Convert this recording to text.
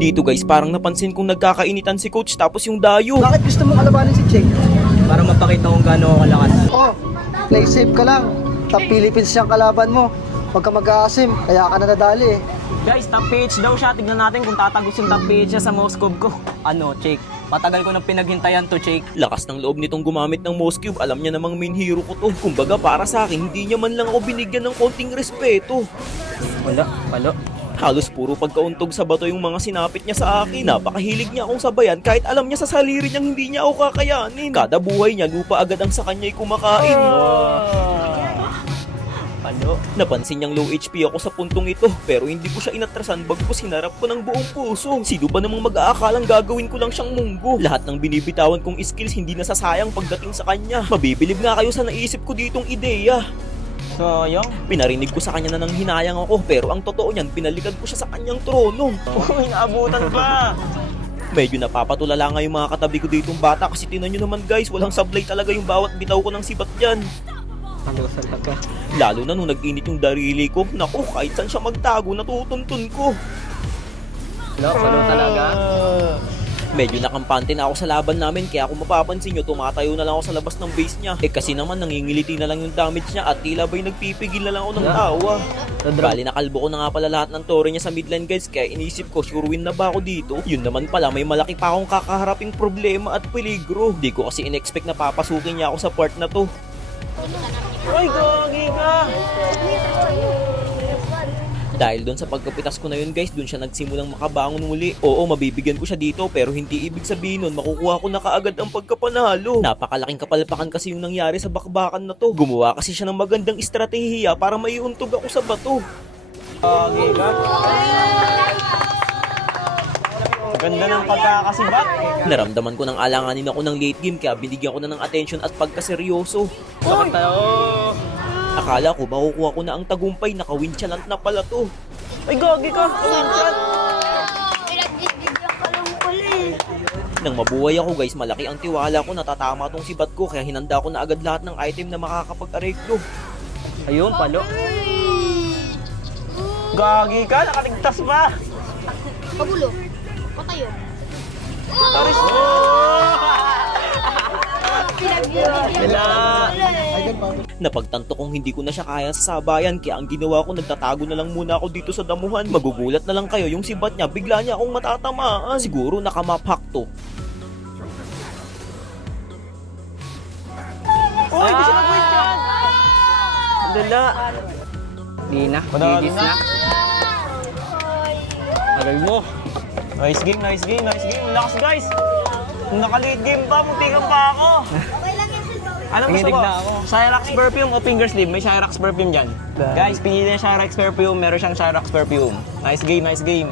Dito guys, parang napansin kong nagkakainitan si coach tapos yung dayo. Bakit gusto mong kalabanin si Jake? Para mapakita kung gaano ako kalakas. Oh, play safe ka lang. Top Philippines siyang kalaban mo. Huwag ka mag-aasim, kaya ka na nadali eh. Guys, top PH daw siya. Tignan natin kung tatagos yung top PH siya sa Moscow ko. Ano, Jake? Matagal ko nang pinaghintayan to, Jake. Lakas ng loob nitong gumamit ng Mouse Cube. Alam niya namang main hero ko to. Kumbaga para sa akin, hindi niya man lang ako binigyan ng konting respeto. Wala, palo. Halos puro pagkauntog sa bato yung mga sinapit niya sa akin. Napakahilig niya akong sabayan kahit alam niya sa saliri niyang hindi niya ako kakayanin. Kada buhay niya, lupa agad ang sa kanya'y kumakain. Palo. Napansin niyang low HP ako sa puntong ito, pero hindi ko siya inatrasan bagkus hinarap ko ng buong puso. Sino ba namang mag-aakalang gagawin ko lang siyang munggo? Lahat ng binibitawan kong skills hindi nasasayang pagdating sa kanya. Mabibilib nga kayo sa naisip ko ditong ideya. So, yung? Pinarinig ko sa kanya na nang hinayang ako, pero ang totoo niyan, pinalikan ko siya sa kanyang trono. Uy, naabutan pa. Medyo napapatulala nga yung mga katabi ko ditong bata kasi tinan nyo naman guys, walang sablay talaga yung bawat bitaw ko ng sibat dyan. Palo talaga. Lalo na nung nag-init yung darili ko, naku, kahit saan siya magtago, natutuntun ko. Palo talaga. Medyo nakampante na ako sa laban namin, kaya kung mapapansin nyo, tumatayo na lang ako sa labas ng base niya. Kasi naman nangingiliti na lang yung damage niya at tila ba'y nagpipigil na lang ako ng tawa. Bali nakalbo ko na nga pala lahat ng tore niya sa midline guys, kaya inisip ko sure win na ba ako dito. Yun naman pala, may malaki pa akong kakaharaping problema at peligro. Di ko kasi in-expect na papasukin niya ako sa part na to. Uy, gagi ka! Dahil doon sa pagkapitas ko na yun guys, doon siya nagsimulang makabangon muli. Oo, mabibigyan ko siya dito, pero hindi ibig sabihin nun makukuha ko na kaagad ang pagkapanalo. Napakalaking kapalpakan kasi yung nangyari sa bakbakan na to. Gumawa kasi siya ng magandang estratehiya para maiuntog ako sa bato. Gagi ka? Ganda ng pagkakasibat. Naramdaman ko ng alanganin ako ng late game, kaya binigyan ko na ng attention at pagkaseryoso. Bakit tayo? Akala ko makukuha ko na ang tagumpay, naka-winchalant na pala to. Ay, gagi ka! Winchant! Pinagbibigyan ka lang pala eh. Nang mabuhay ako guys, malaki ang tiwala ko, natatama tong sibat ko, kaya hinanda ko na agad lahat ng item na makakapag-areglo. Ayun, palo. Gagi ka! Nakaligtas pa! Kabulo. Patayo. Taris! Pinagbibigyan Wala. Napagtanto kong hindi ko na siya kaya sa sabayan, kaya ang ginawa ko, nagtatago na lang muna ako dito sa damuhan. Magugulat na lang kayo, yung sibat niya, bigla niya akong matatamaan. Siguro nakamap hack to. Uy, di siya nag-winchant! Dala. Di na. Didis na. Aray mo. Nice game, nice game, nice game. Lakas guys. Kung naka-late game pa, muntikan pa ako. Okay lang yan, Sil. Anong gusto ko? Cyrax perfume o finger sleeve? May Cyrax perfume dyan. Guys, pinili na Cyrax perfume. Meron siyang Cyrax perfume. Nice game, nice game.